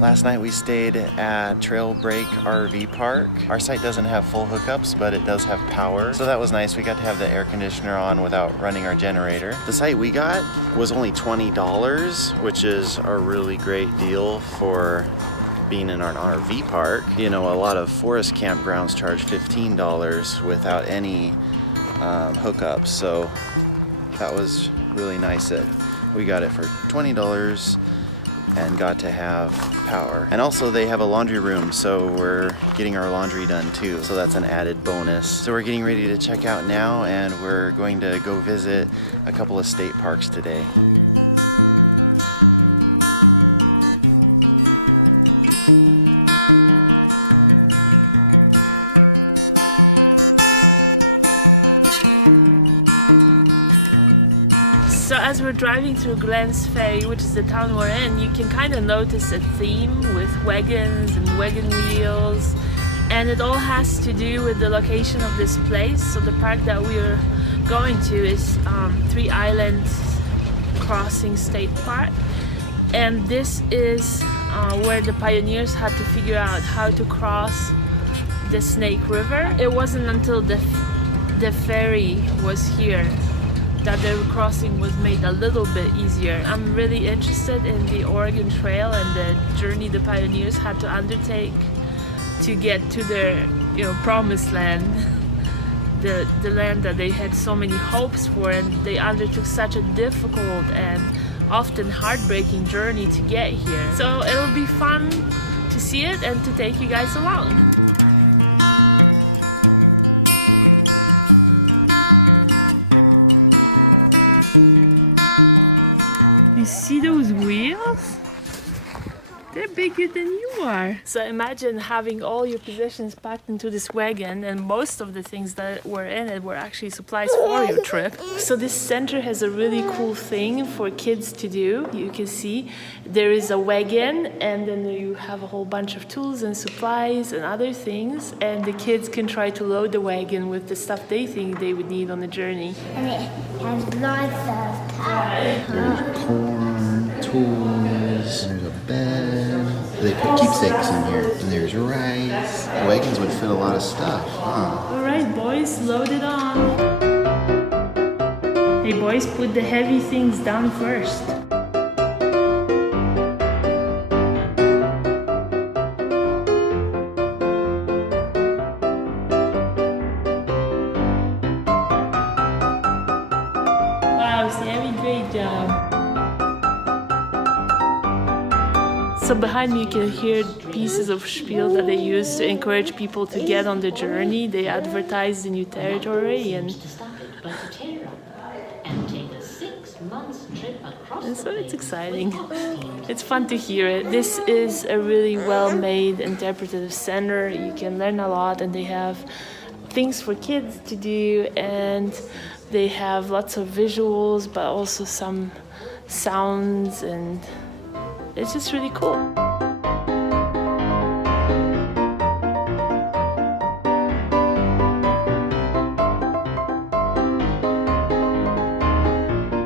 Last night we stayed at Trail Break RV Park. Our site doesn't have full hookups, but it does have power. So that was nice. We got to have the air conditioner on without running our generator. The site we got was only $20, which is a really great deal for being in an RV park. You know, a lot of forest campgrounds charge $15 without any hookups. So that was really nice that we got it for $20 and got to have power. And also they have a laundry room, so we're getting our laundry done too. So that's an added bonus. So we're getting ready to check out now, and we're going to go visit a couple of state parks today. So as we're driving through Glens Ferry, which is the town we're in, you can kind of notice a theme with wagons and wagon wheels, and it all has to do with the location of this place. So the park that we're going to is Three Islands Crossing State Park, and this is where the pioneers had to figure out how to cross the Snake River. It wasn't until the ferry was here that the crossing was made a little bit easier. I'm really interested in the Oregon Trail and the journey the pioneers had to undertake to get to their, promised land, the land that they had so many hopes for, and they undertook such a difficult and often heartbreaking journey to get here. So it'll be fun to see it and to take you guys along. You see those wheels? They're bigger than you are. So imagine having all your possessions packed into this wagon, and most of the things that were in it were actually supplies for your trip. So this center has a really cool thing for kids to do. You can see there is a wagon, and then you have a whole bunch of tools and supplies and other things, and the kids can try to load the wagon with the stuff they think they would need on the journey. And it has lots of tires. There's corn, tools, there's a bed. They put keepsakes in here, and there's rice. The wagons would fit a lot of stuff, huh? All right, boys, load it on. Hey, boys, put the heavy things down first. Wow, Sammy, great job. So behind me you can hear pieces of spiel that they use to encourage people to get on the journey. They advertise the new territory, and so it's exciting. It's fun to hear it. This is a really well-made interpretative center. You can learn a lot, and they have things for kids to do, and they have lots of visuals but also some sounds, and it's just really cool.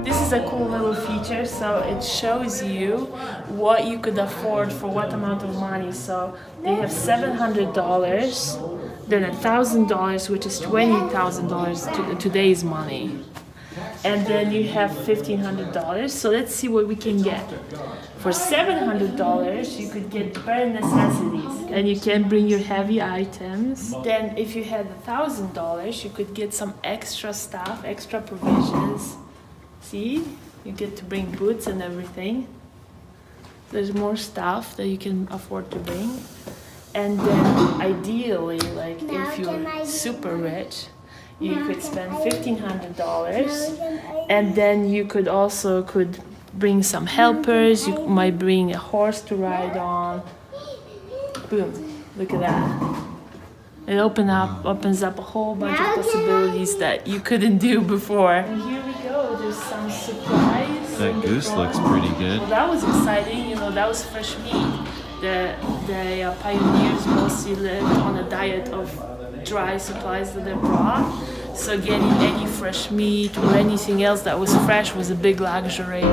This is a cool little feature, so it shows you what you could afford for what amount of money. So they have $700, then $1,000, which is $20,000 to today's money. And then you have $1,500. So let's see what we can get. For $700, you could get bare necessities, and you can bring your heavy items. Then if you had $1,000, you could get some extra stuff, extra provisions. See, you get to bring boots and everything. There's more stuff that you can afford to bring. And then ideally, like if you're super rich, you could spend $1,500, and then you could bring some helpers. You might bring a horse to ride on. Boom! Look at that. It opens up a whole bunch of possibilities that you couldn't do before. And here we go. There's some supplies. That goose looks pretty good. Well, that was exciting. That was fresh meat. The pioneers mostly lived on a diet of dry supplies that they brought. So getting any fresh meat or anything else that was fresh was a big luxury.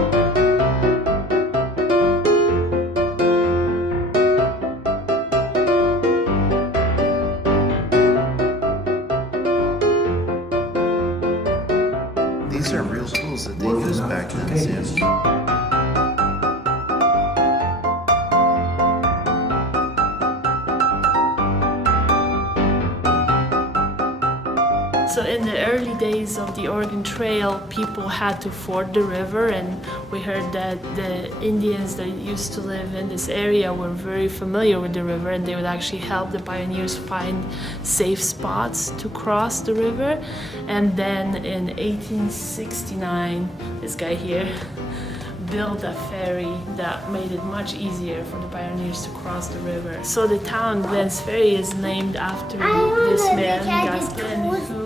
These are real tools that they used back then, Sam. So in the early days of the Oregon Trail, people had to ford the river, and we heard that the Indians that used to live in this area were very familiar with the river, and they would actually help the pioneers find safe spots to cross the river. And then in 1869, this guy here built a ferry that made it much easier for the pioneers to cross the river. So the town Glenn's Ferry is named after this man, Glenn, who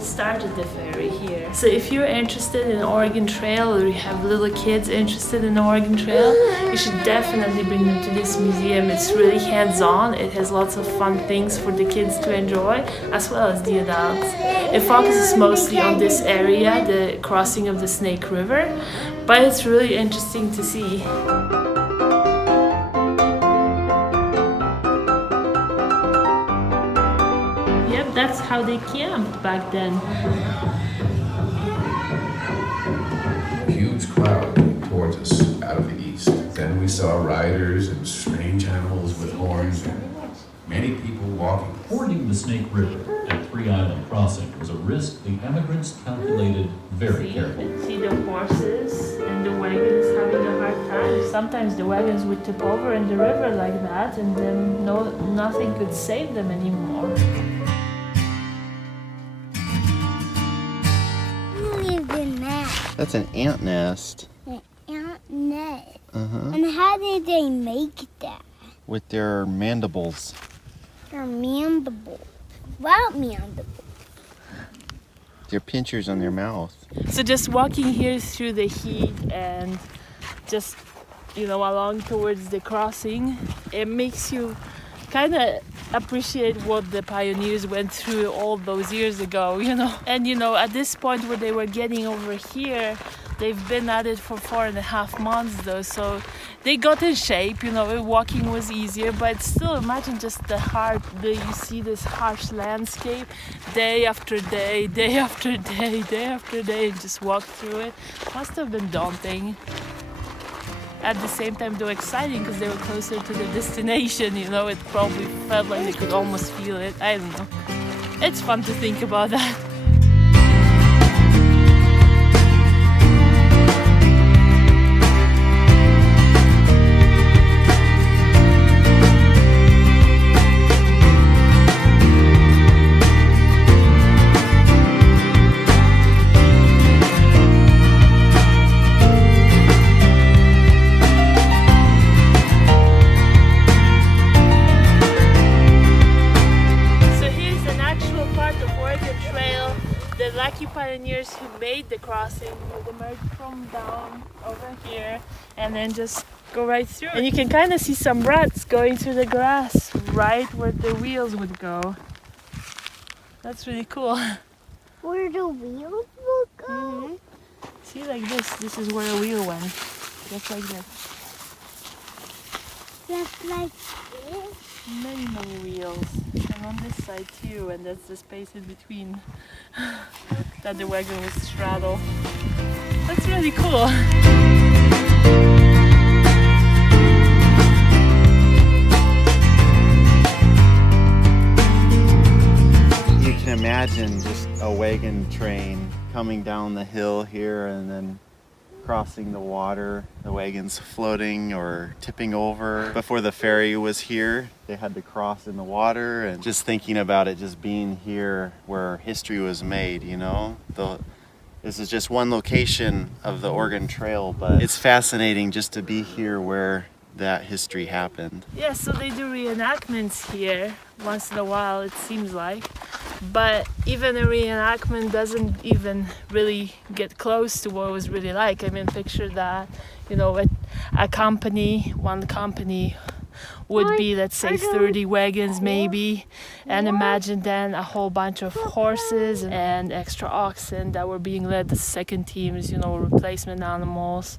started the ferry here. So if you're interested in Oregon Trail, or you have little kids interested in the Oregon Trail, you should definitely bring them to this museum. It's really hands-on. It has lots of fun things for the kids to enjoy, as well as the adults. It focuses mostly on this area, the crossing of the Snake River, but it's really interesting to see. Yep, that's how they camped back then. A huge cloud came towards us out of the east. Then we saw riders and strange animals with horns and many people walking. Fording the Snake River at Three Island Crossing was a risk the emigrants calculated very carefully. See the horses and the wagons having a hard time. Sometimes the wagons would tip over in the river like that, and then nothing could save them anymore. That's an ant nest. An ant nest. Uh-huh. And how did they make that? With their mandibles. Their mandible. What mandible? Their pinchers on their mouth. So just walking here through the heat and just, along towards the crossing, it makes you kind of appreciate what the pioneers went through all those years ago, And, at this point where they were getting over here, they've been at it for 4.5 months though, so they got in shape, walking was easier, but still imagine just you see this harsh landscape day after day, day after day, day after day, and just walk through it. Must have been daunting. At the same time, though, exciting because they were closer to the destination, it probably felt like they could almost feel it. I don't know. It's fun to think about that. Pioneers who made the crossing would emerge from down over here and then just go right through. And you can kind of see some ruts going through the grass right where the wheels would go. That's really cool. Where the wheels will go? Mm-hmm. See, like this. This is where a wheel went. Just like that. Just like this? Many wheels. And on this side too, and that's the space in between that the wagon would straddle. That's really cool. You can imagine just a wagon train coming down the hill here and then crossing the water, the wagons floating or tipping over. Before the ferry was here, they had to cross in the water, and just thinking about it just being here where history was made, This is just one location of the Oregon Trail, but it's fascinating just to be here where that history happened. Yeah, so they do reenactments here once in a while, it seems like. But even a reenactment doesn't even really get close to what it was really like. I mean, picture that, one company would be, let's say, 30 wagons maybe, and imagine then a whole bunch of horses and extra oxen that were being led as second teams, replacement animals.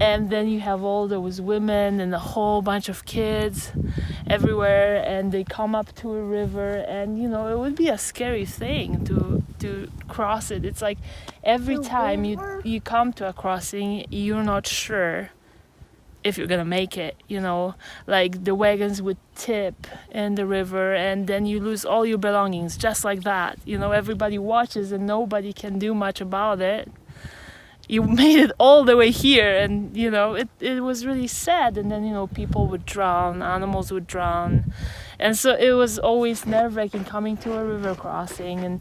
And then you have all those women and a whole bunch of kids everywhere, and they come up to a river, and it would be a scary thing to to cross it. It's like every time you come to a crossing, you're not sure if you're gonna make it, you know, like the wagons would tip in the river and then you lose all your belongings just like that. You know, everybody watches and nobody can do much about it. You made it all the way here, and you know, it was really sad. And then, you know, people would drown, animals would drown, and so it was always nerve-wracking coming to a river crossing. And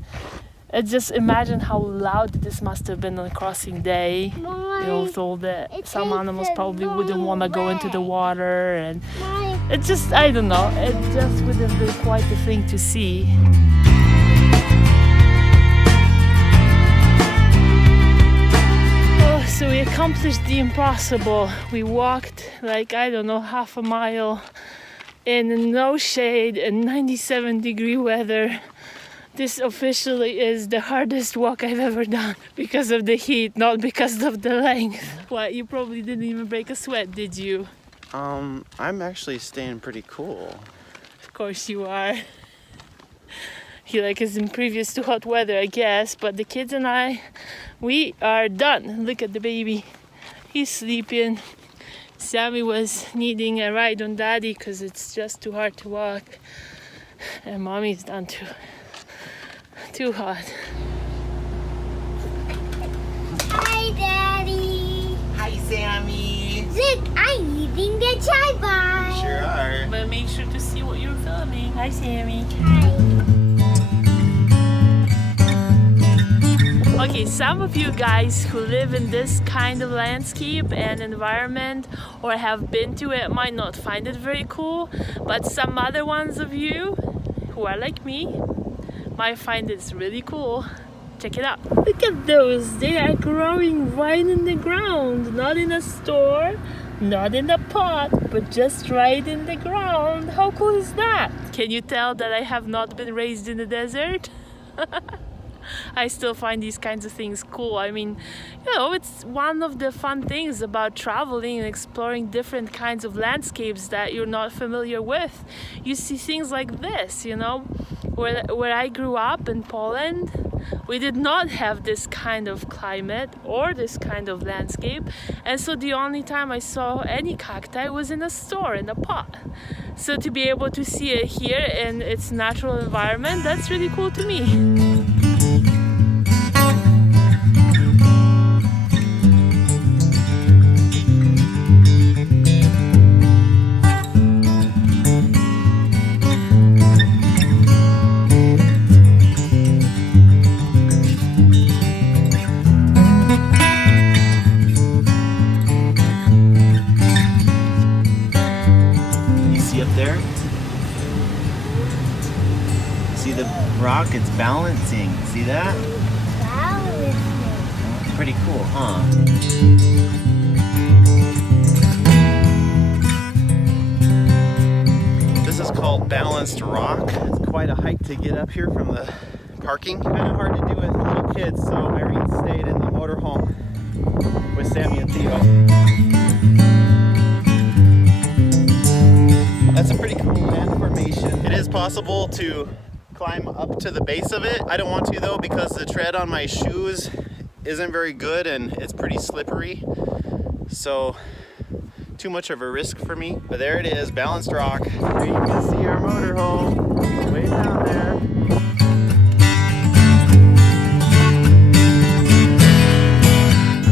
just imagine how loud this must have been on a crossing day. You know, told that some animals probably wouldn't want to go into the water, and it just, I don't know, it just would have been quite a thing to see. Oh, so we accomplished the impossible. We walked like, I don't know, half a mile in no shade and 97-degree weather. This officially is the hardest walk I've ever done because of the heat, not because of the length. What, you probably didn't even break a sweat, did you? I'm actually staying pretty cool. Of course you are. He like is impervious to hot weather, I guess, but the kids and I, we are done. Look at the baby. He's sleeping. Sammy was needing a ride on Daddy because it's just too hard to walk. And Mommy's done too. Too hot. Hi, Daddy. Hi, Sammy. Look, I'm eating the chai bar. Sure are. But make sure to see what you're filming. Hi, Sammy. Hi. Okay, some of you guys who live in this kind of landscape and environment or have been to it might not find it very cool, but some other ones of you who are like me might find this really cool. Check it out. Look at those. They are growing right in the ground, not in a store, not in a pot, but just right in the ground. How cool is that? Can you tell that I have not been raised in the desert? I still find these kinds of things cool. I mean, you know, it's one of the fun things about traveling and exploring different kinds of landscapes that you're not familiar with. You see things like this, you know. Where I grew up in Poland, we did not have this kind of climate or this kind of landscape, and so the only time I saw any cacti was in a store, in a pot. So to be able to see it here in its natural environment, that's really cool to me. Rock, it's balancing. See that? Balancing. Pretty cool, huh? This is called balanced rock. It's quite a hike to get up here from the parking. Kind of hard to do with little kids, so Irene stayed in the motorhome with Sammy and Theo. That's a pretty cool land formation. It is possible to climb up to the base of it. I don't want to though because the tread on my shoes isn't very good and it's pretty slippery. So too much of a risk for me. But there it is, balanced rock. Here you can see our motorhome way down there.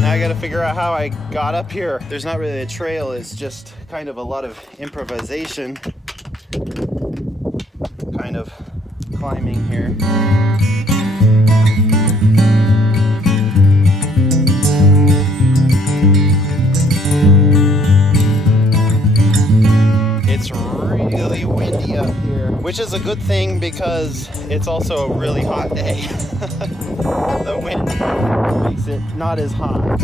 Now I gotta figure out how I got up here. There's not really a trail, it's just kind of a lot of improvisation. Kind of climbing here. It's really windy up here, which is a good thing because it's also a really hot day. The wind makes it not as hot.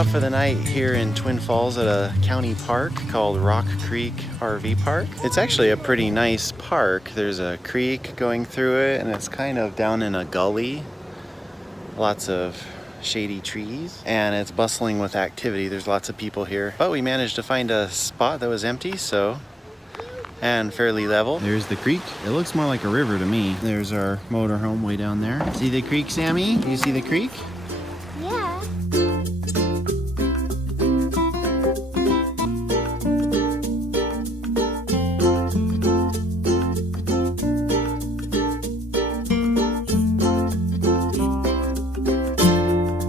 stop for the night here in Twin Falls at a county park called Rock Creek RV Park. It's actually a pretty nice park. There's a creek going through it, and it's kind of down in a gully. Lots of shady trees, and it's bustling with activity. There's lots of people here, but we managed to find a spot that was empty, and fairly level. There's the creek. It looks more like a river to me. There's our motorhome way down there. See the creek, Sammy? Do you see the creek? Yeah.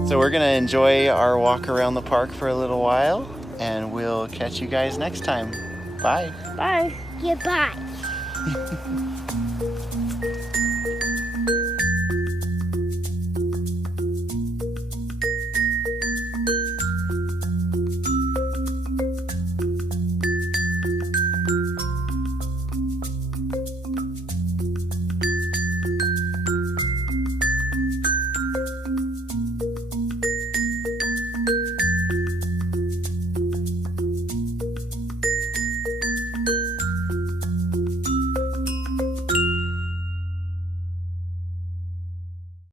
So we're gonna enjoy our walk around the park for a little while, and we'll catch you guys next time. Bye. Bye. Goodbye.